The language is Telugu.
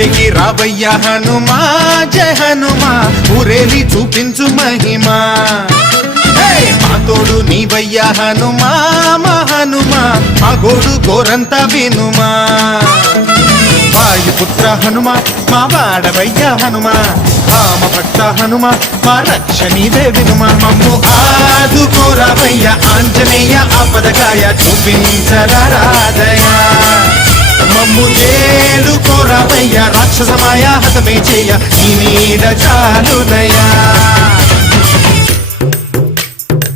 ఊరేగి రావయ్య హనుమా జయ హనుమా ఊరేలి చూపించు మహిమా మా తోడు నీవయ్య హనుమా మా హనుమా మా గోడు గోరంత వినుమా వాయుపుత్ర హనుమా మా వాడవయ్య హనుమా రామ భక్త హనుమా మా రక్షణీదే వినుమా మమ్ము ఆదుకోరావయ్య ఆంజనేయ ఆపదగాయ చూపించరాదయా మమ్ము చేలుకోరావయ్య రాక్షసమాయ హతమే చేయ నీ నీడ చాలునయా